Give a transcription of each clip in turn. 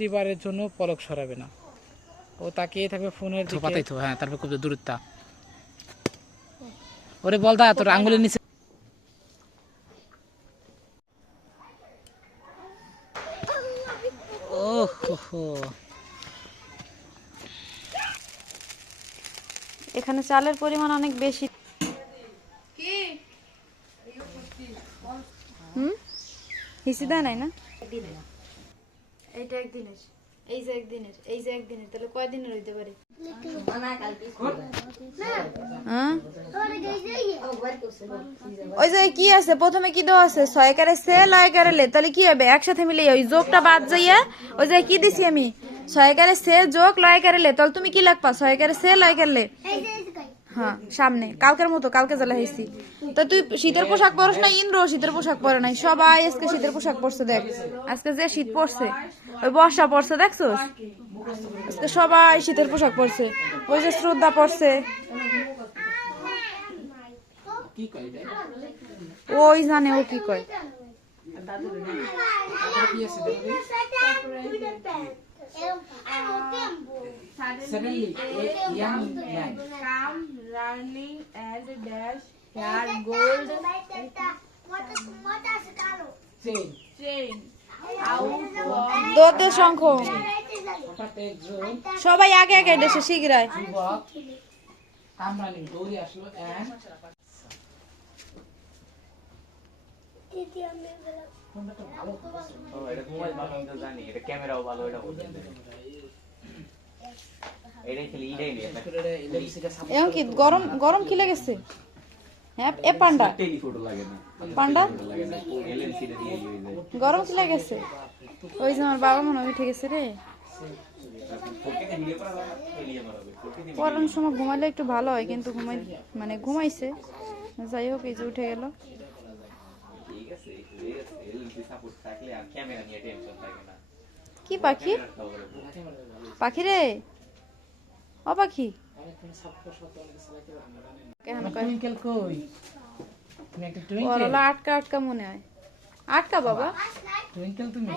একটি বারের জন্য পলক সরাবে না, ও তাকিয়ে থাকবে ফোনের দিকে। পাতাই তো, হ্যাঁ, তারপর খুব দূরত্ব। ওরে বল দা, তোর আঙ্গুলের নিচে। ওহো, এখানে চালের পরিমাণ অনেক বেশি। হিসি দেয় নাই না? এইটা একদিনের, এই যে একদিনের, এই যে একদিনের, তাহলে কয়দিনের হইতে পারে? ওই যে কি আছে প্রথমে কি দেওয়া আছে, 6 কারে সে 9 কারে লে, তাহলে কি হবে একসাথে মিলে ওই যোগটা বাদ যাইয়া ওই যে কি দিছি আমি 6 কারে সে যোগ 9 কারে লে, তাহলে তুমি কি লাগবা 6 কারে সে 9 কারে লে। হ্যাঁ সামনে কালকের মতো, কালকে জ্বালা হয়েছি। তা তুই শীতের পোশাক পরস না? ইন্দ্র শীতের পোশাক পরে নাই, সবাই আজকে শীতের পোশাক পরছে। দেখ আজকে যে শীত পড়ছে, ওই বর্ষা পড়ছে দেখছোস, আজকে সবাই শীতের পোশাক পরছে। ওই যে শ্রদ্ধা পড়ছে, ওই জানে ও কি কয়। Suddenly, a young man come running and dash hair gold chain out from দোতে শঙ্খ, হঠাৎ একজন সবাই আগে আগে দেশে শীঘ্রায়। যুবক কামরানি দৌড়ে আসলো and এটা মোবাইল ভালো আমি তো জানি, এটা ক্যামেরাও ভালো, এটা বলতে এটাই খালি এটাই নেই এখন কি গরম গরম কি লেগেছে? হ্যাঁ এ পান্ডা টেলিফটো লাগে না, পান্ডা লাগে না এলএমসি টা দিয়ে হয়ে যায়। গরম কি লেগেছে? ওই যে আমার বাবা মনে হয় উঠে গেছে রে। ফোরকে ভিডিও করা লাগে এলিয়ে মারবে, ফোরকে পড়ানোর সময় ঘুমাইলে একটু ভালো হয়, কিন্তু মানে ঘুমাইছে। যাই হোক এই যে উঠে গেল। ঠিক আছে এলএমসি সাপোর্ট থাকলে আর ক্যামেরা নিয়ে টেনশন থাকে না। কি পাখি? পাখি রে, ও পাখি টুইঙ্কেল কই? তুমি একটা ওরা টুইঙ্কেল, আটকা আটকা মনে হয়। আটকা বাবা, টুইঙ্কেল তুমি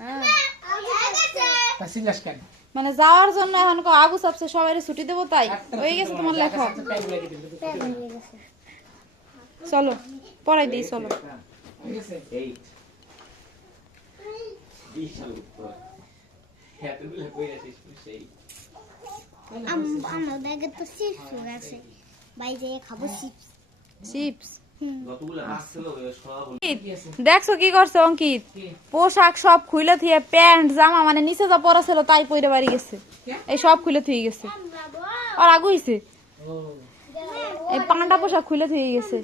হ্যাঁ। কাসিলাস কেন? মানে যাওয়ার জন্য এখন আবু সাবসে সবাই ছুটি দেবো, তাই হয়ে গেছে তোমার লেখা। চলো পড়াই দিই, চলো। ঠিক আছে 8 বিশাল উপর এতগুলো কই আসিস সেই আমার ব্যাগে তো চিপস আছে, বাইরে খাবো চিপস। চিপস যতগুলো মাছ ছিল সব দেখছো কি করছে অঙ্কিত? পোশাক সব খুলে থুয়ে, প্যান্ট জামা মানে নিচে যা পরা ছিল তাই পরে বাড়ি গেছে। এই সব খুলে থুয়ে গেছে, আর আগু হইছে এই পান্ডা পোশাক খুলে থুয়ে গেছে।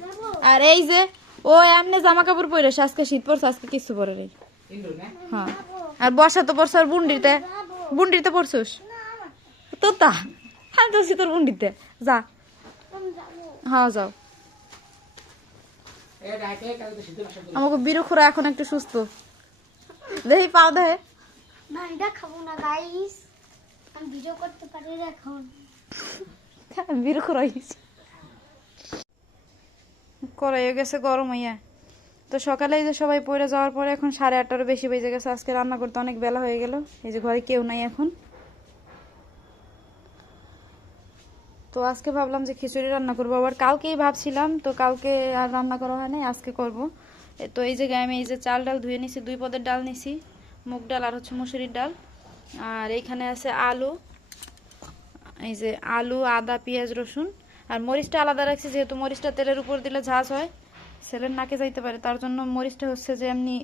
আর এই যে ও এমনি জামা কাপড় পরে আজকে শীত পড়ছে, আজকে কিছু পরে নেই। হ্যাঁ আর বর্ষা তো পড়ছে, আর বুন্ডিতে বুন্ডিতে পড়ছুস তো তা আমি তো তোর বুন্ডিতে যা। হ্যাঁ যাও। আমাকে বিরুখুরা এখন একটু সুস্থ, দেখি পাও দেহে। না এটা খাবো না গাইস, আমি ভিডিও করতে পারি না এখন। বিরুখুরা করে গেছে গরম হইয়া। তো সকালে এই যে সবাই পড়ে যাওয়ার পরে এখন 8:30টারও বেশি বেজে গেছে। আজকে রান্না করতে অনেক বেলা হয়ে গেল। এই যে ঘরে কেউ নাই এখন। তো আজকে ভাবলাম যে খিচুড়ি রান্না করবো, আবার কালকেই ভাবছিলাম, তো কালকে আর রান্না করা হয় নাই, আজকে করব। তো এই জায়গায় আমি এই যে চাল ডাল ধুয়ে নিছি, 2 পদের ডাল নিছি, মুগ ডাল আর হচ্ছে মুসুরির ডাল। আর এইখানে আছে আলু, এই যে আলু, আদা, পেঁয়াজ, রসুন। আর মরিচটা আলাদা রাখছি, যেহেতু মরিচটা তেলের উপর দিলে ঝাঁজ হয়, ছেলের নাকে যাইতে পারে, তার জন্য মরিচটা হচ্ছে যে এমনি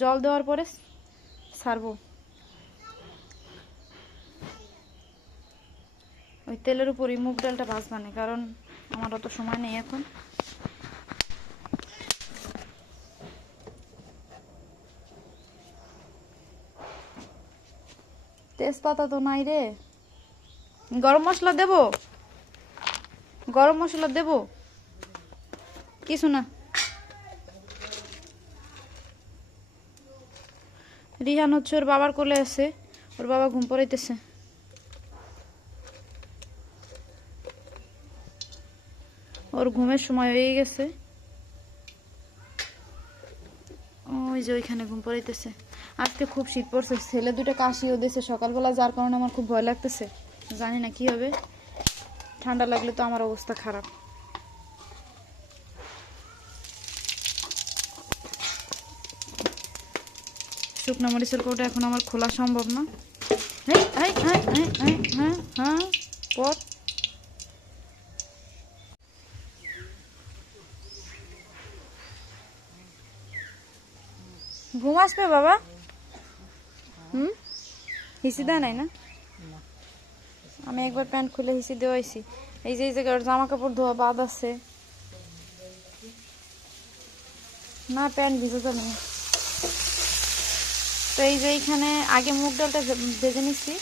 জল দেওয়ার পরে ছাড়বো। ওই তেলের উপরই মুগ ডালটা ভাজবানে, কারণ আমার অত সময় নেই এখন। তেজপাতা তো নাই রে। গরম মশলা দেব, গরম মশলা দেব, কিছু না। রিহান হচ্ছে ওর বাবার কোলে আছে, ওর বাবা ঘুম পড়াইতেছে। ওর ঘুমের সময় হয়ে গেছে। ওই যে ওইখানে ঘুম পড়াইতেছে। আজকে খুব শীত পড়ছে, ছেলে দুটো কাশিও দিয়েছে সকালবেলা, যার কারণে আমার খুব ভয় লাগতেছে। জানি না কি হবে, ঠান্ডা লাগলে তো আমার অবস্থা খারাপ। শুকনো মরিচের কৌটা এখন আমার খোলা সম্ভব না। হ্যাঁ হ্যাঁ হ্যাঁ হ্যাঁ হ্যাঁ হ্যাঁ পর ঘুম আসবে বাবা? হিসি দেয় নাই না? আমি একবার প্যান্ট খুলে হিসি দেওয়াইছি। এই যে এই জায়গায় জামা কাপড় ধোয়া বাদ আছে না, প্যান্ট ভিজে যাবে না। তো এই যে এইখানে আগে মুগ ডালটা ভেজে নিচ্ছি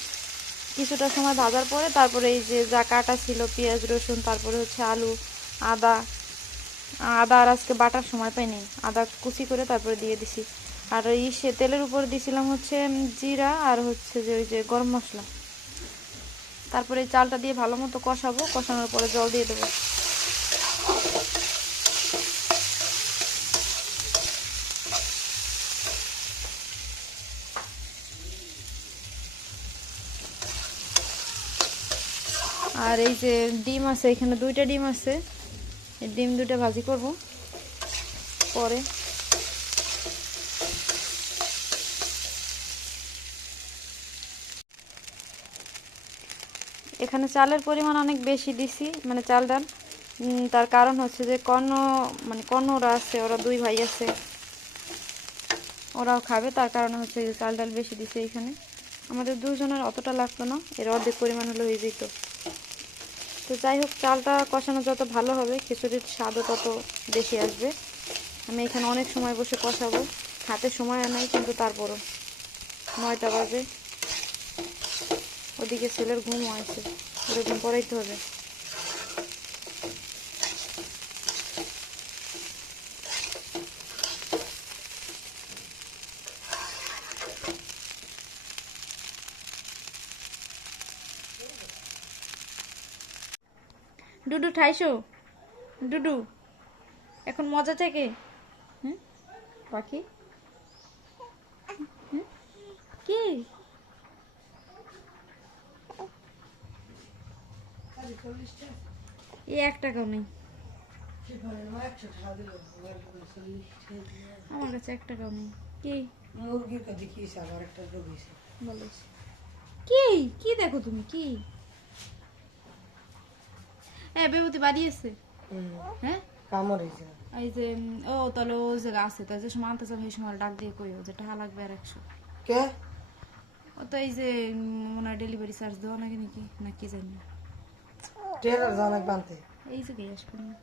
কিছুটা সময় ভাজার পরে, তারপরে এই যে যা কাটা ছিল পেঁয়াজ রসুন, তারপরে হচ্ছে আলু, আদা আর আজকে বাটার সময় পাইনি, আদা কুচি করে তারপরে দিয়ে দিছি। আর সে তেলের উপর দিছিলাম হচ্ছে জিরা আর হচ্ছে যে ওই যে গরম মশলা। তারপরে এই চালটা দিয়ে ভালো মতো কষাবো, কষানোর পরে জল দিয়ে দেবো। আর এই যে ডিম আছে, এখানে 2টা ডিম আছে, এই ডিম 2টা ভাজি করব পরে। এখানে চালের পরিমাণ অনেক বেশি দিছি, মানে চাল ডাল। তার কারণ হচ্ছে যে কর্ণরা আছে, ওরা 2 ভাই আছে, ওরাও খাবে, তার কারণে হচ্ছে যে চাল ডাল বেশি দিছি এখানে। আমাদের 2 জনের অতটা লাগতো না, এর অর্ধেক পরিমাণ হলে হয়ে যেত। তো যাই হোক, চালটা কষানো যত ভালো হবে খিচুড়ির স্বাদও তত বেশি আসবে। আমি এখানে অনেক সময় বসে কষাবো, হাতে সময় নাই, কিন্তু তারপরও 9টা বাজে। ওদিকে ছেলের ঘুমও আছে, ওদের ঘুম পড়াইতে হবে। ডুডু ঠাইশো, ডুডু এখন মজা থেকে পাখি কি এই 1 টাকাও নেই আমার কাছে, 1 টাকাও নেই। কি মুরগির কাছে কি আবার একটা রোগ হয়েছে বলিস? কি কি দেখো তুমি? কি বেবতি বাড়ি আছে? হ্যাঁ কামড় হয়েছে এই যে ও তাহলে ওই জায়গা আছে, তো যে সময় আনতে যাবে সেই সময় ডাক দিয়ে কইও যে টাকা লাগবে আর 100। কে? ও তো এই যে মনে হয় ডেলিভারি চার্জ দেওয়া নাকি না কি জানি। টেলার জানাক বানতে এই জায়গায় আসবে না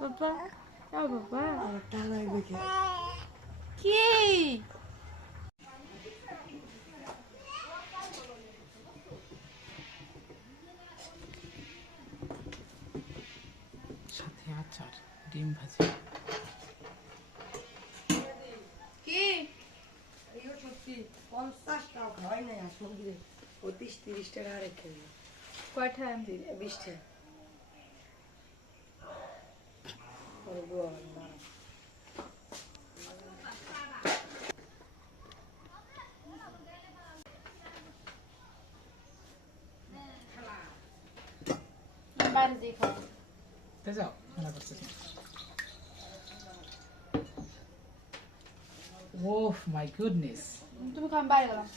বাবা। ও বাবা আর টানাই দেখে কি সাথে আচার, ডিম ভাজি। কি এইও সত্যি 50 টাকা খাওয়াই নাই আস মুরগিরে 25-30 টাকা রেখে দিল কয়টা? 20 টাকা ওরে বাবা বাইরে দিয়ে খাবো। তাই যাও, মনে করছিস না। ওহ মাই গুডনেস। তুমি খাম, বাইরে গেলাম।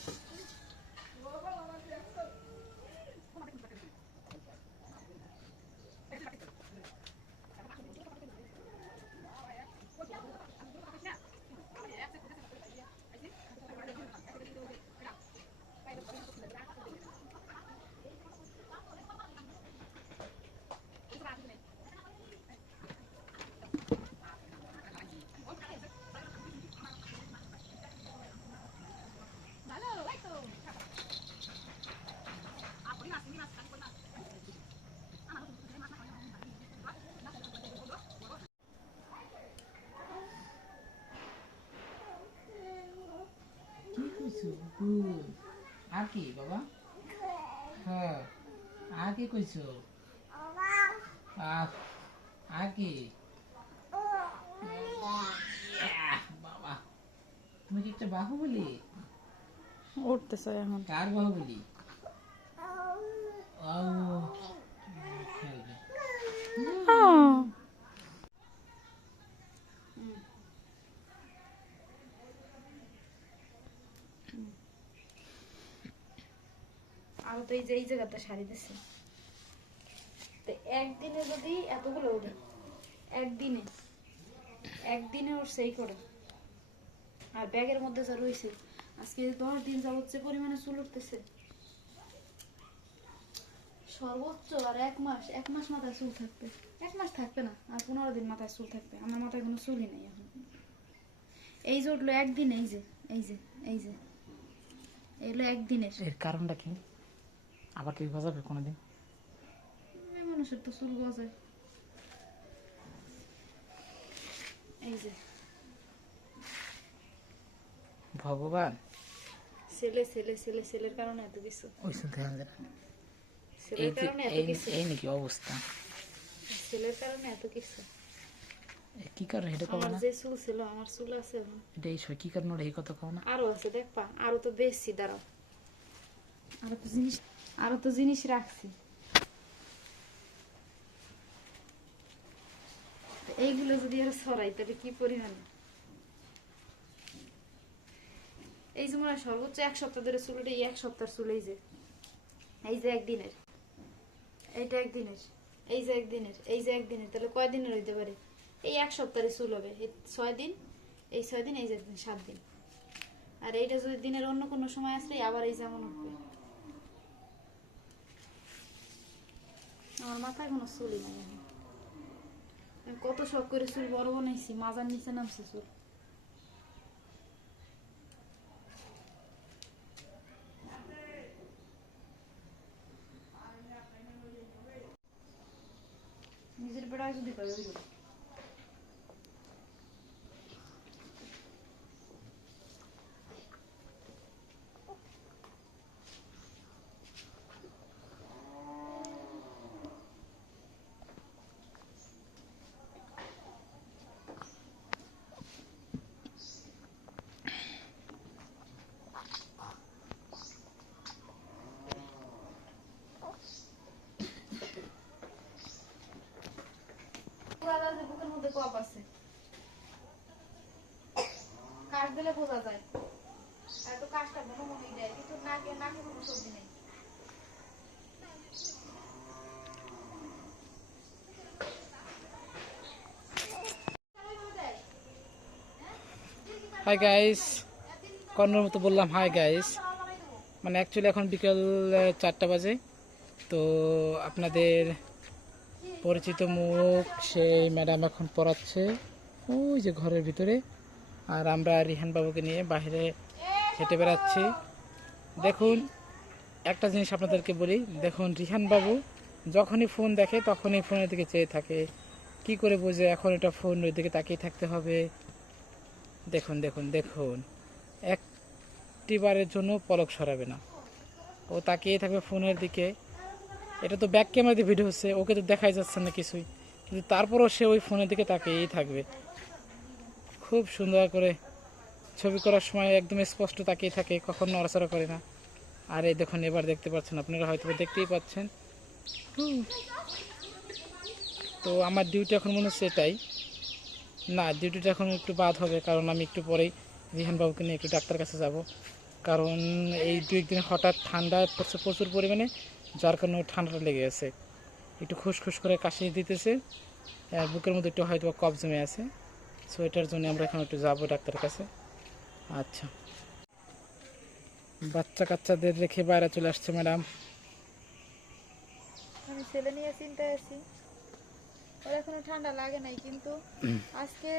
কি কইছো? গুড। আর কি বাবা? হ্যাঁ, আর কি কইছো? আর কি? বাবা তুমি কি একটা বাহুবলী? উঠতেছ এখন। কার বাহুবলী? ও আরো তো এই জায়গাটা শাড়ি দিছে, তো একদিনে যদি এতগুলো ওঠে, একদিনে ওর সেই করে। আর ব্যাগের মধ্যে যা রয়েছে, আজকে 10 দিন যাবত যে পরিমাণে চুল উঠতেছে, সর্বোচ্চ আর 1 মাস মাথায় চুল থাকবে। 1 মাস থাকবে না, আর 15 দিন মাথায় চুল থাকবে। আমার মাথায় কোনো চুলই নেই এখন। এই যে উঠলো একদিন, এই যে এগুলো একদিনের। এর কারণটা কি? আবার কি গজাবে কোনোদিন? মানুষের তো চুল গজায়। এই যে ভগবান, ছেলের কারণে এত কিছু, ওই শুনতে হবে না। ছেলের কারণে এত কিছু, এই নাকি অবস্থা? ছেলের কারণে এত কিছু। কি কারণ এটা কব আমার না? যে চুল ছিল, আমার চুল আছে এখন। এটা এই কি কারণ ওটা এই কথা কব না? আরো আছে, দেখবা আরো তো বেশি। দাঁড়াও, আরো তো জিনিস রাখছি। এইগুলো যদি আর ছড়াই তাহলে কি পরিমাণ। এই যে মনে হয় সর্বোচ্চ 1 সপ্তাহ ধরে চুল উঠে, 1 সপ্তাহ চুল। এই যে একদিনের, এইটা একদিনের, এই যে একদিনের, তাহলে কয় দিনের হইতে পারে? এই 1 সপ্তাহের চুল হবে 6 দিন, এই 6 দিন, এই যে 7 দিন। আর এইটা যদি দিনের অন্য কোনো সময় আসলে আবার এই যেমন উঠবে। আমার মাথায় কোনো চুলই নাই এখন। আমি কত শখ করে চুল বড় বানাইছি, মাজার নিচে নামছে চুল। নিজের বেড়ায় যদি করে ওইগুলো। বুকের মধ্যে কপ আছে, কাশ দিলে বোঝা যায়। আর তো কাশটা মনে মনেই দেয়, কিন্তু নাকে কোনো সর্দি নেই। হাই গাইস, কর্ণের মতো বললাম হাই গাইস। মানে অ্যাকচুয়ালি এখন বিকেল 4টা বাজে। তো আপনাদের পরিচিত মুখ সেই ম্যাডাম এখন পড়াচ্ছে ওই যে ঘরের ভিতরে, আর আমরা রিহান বাবুকে নিয়ে বাইরে হেঁটে বেড়াচ্ছি। দেখুন একটা জিনিস আপনাদেরকে বলি, দেখুন রিহান বাবু যখনই ফোন দেখে তখনই ফোনের দিকে চেয়ে থাকে। কি করে বোঝে এখন এটা ফোন, ওই দিকে তাকিয়ে থাকতে হবে? দেখুন দেখুন দেখুন, একটিবারের জন্য পলক সরাবে না, ও তাকিয়ে থাকবে ফোনের দিকে। এটা তো ব্যাক ক্যামেরা দিয়ে ভিডিও হচ্ছে, ওকে তো দেখাই যাচ্ছে না কিছুই, কিন্তু তারপরও সে ওই ফোনের দিকে তাকিয়েই থাকবে। খুব সুন্দর করে ছবি করার সময় একদম স্পষ্ট তাকিয়ে থাকে, কখনো নড়াচড়া করে না। আর এই দেখুন, এবার দেখতে পাচ্ছেন, আপনারা হয়তো দেখতেই পাচ্ছেন। তো আমার ডিউটি এখন মনে হচ্ছে এটাই না, ডিউটিটা এখন একটু বাদ হবে, কারণ আমি একটু পরেই রিহান বাবুকে নিয়ে একটু ডাক্তার কাছে যাব। কারণ এই 2 দিন হঠাৎ ঠান্ডা পড়ছে প্রচুর পরিমাণে, যার কারণে ঠান্ডাটা লেগে গেছে, একটু খুসখুস করে কাশি দিতেছে, বুকের মধ্যে একটু হয়তো কফ জমে আছে। সো এটার জন্য আমরা এখন একটু যাবো ডাক্তারের কাছে। আচ্ছা, বাচ্চা কাচ্চাদের রেখে বাইরে চলে আসছে ম্যাডাম। আমি ছেলে নিয়ে চিন্তায় আছি। ওর এখনো ঠান্ডা লাগে নাই, কিন্তু আজকে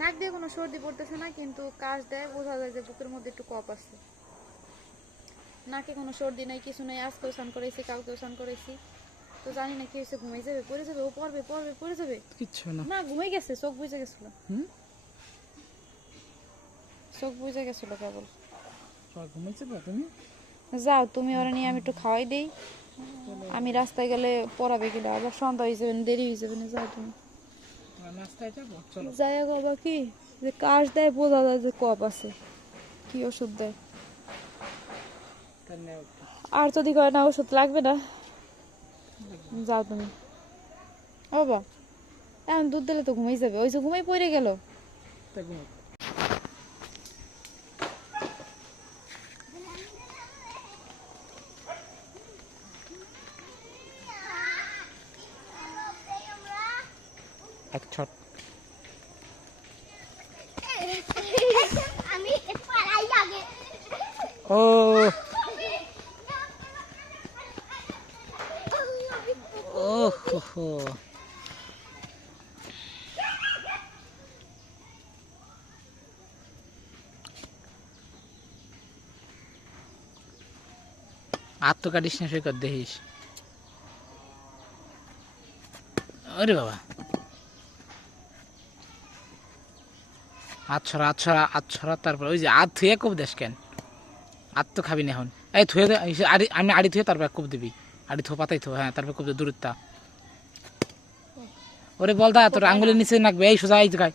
নাক দিয়ে কোনো সর্দি পড়তেছে না, কিন্তু কাশ দেয়, বোঝা যায় যে বুকের মধ্যে একটু কফ আছে। নাকে কোনো সর্দি নাই, কিছু নাই। আজকেও স্নান করেছি, কালকেও স্নান করেছি, তো জানি না কি হয়েছে। ঘুমাই যাবে, পড়ে যাবে, ও পড়ে যাবে। কিচ্ছু না, না ঘুমাই গেছে, চোখ বুঝে গেছিল। চোখ বুঝে গেছিল কেবল। ঘুমাইছে না তুমি? যাও তুমি, ওরা নিয়ে আমি একটু খাওয়াই দেই। আমি রাস্তায় গেলে পড়াবে গেলে আবার সন্ধ্যা হয়ে যাবে, দেরি হয়ে যাবে না। যাও তুমি, নাস্তায় যাবো, চলো। যাই বাবা কি যে কাশ দেয়, বোঝা যায় যে কপ আছে। কি ওষুধ দেয়। তার নেও। আর যদি কয় না ওষুধ লাগবে না, যাও তুমি। ও বাবা, এখন দুধ দিলে তো ঘুমাই যাবে। ওই যে ঘুমাই পড়ে গেল। তা ঘুমাও। এক ছট। আমি পালাই আগে ও ও হো হো। আর তো কাটিস না সৈকত, দেখিস। আরে বাবা, আচ্ছা আচ্ছা আচ্ছা। তারপর ওই যে থুয়ে কোপ দেশ কেন? তো খাবি না এখন। এই থুয়ে দে, আমি আড়ি থুয়ে তারপর কোপ দিবি। আড়ি থো, পাতাই থো, হ্যাঁ তারপর কোপ দে দূরত্বা। ওরে বলদা তোর আঙ্গুলের নিচে নাকবে, এই সোজা এই জায়গায়।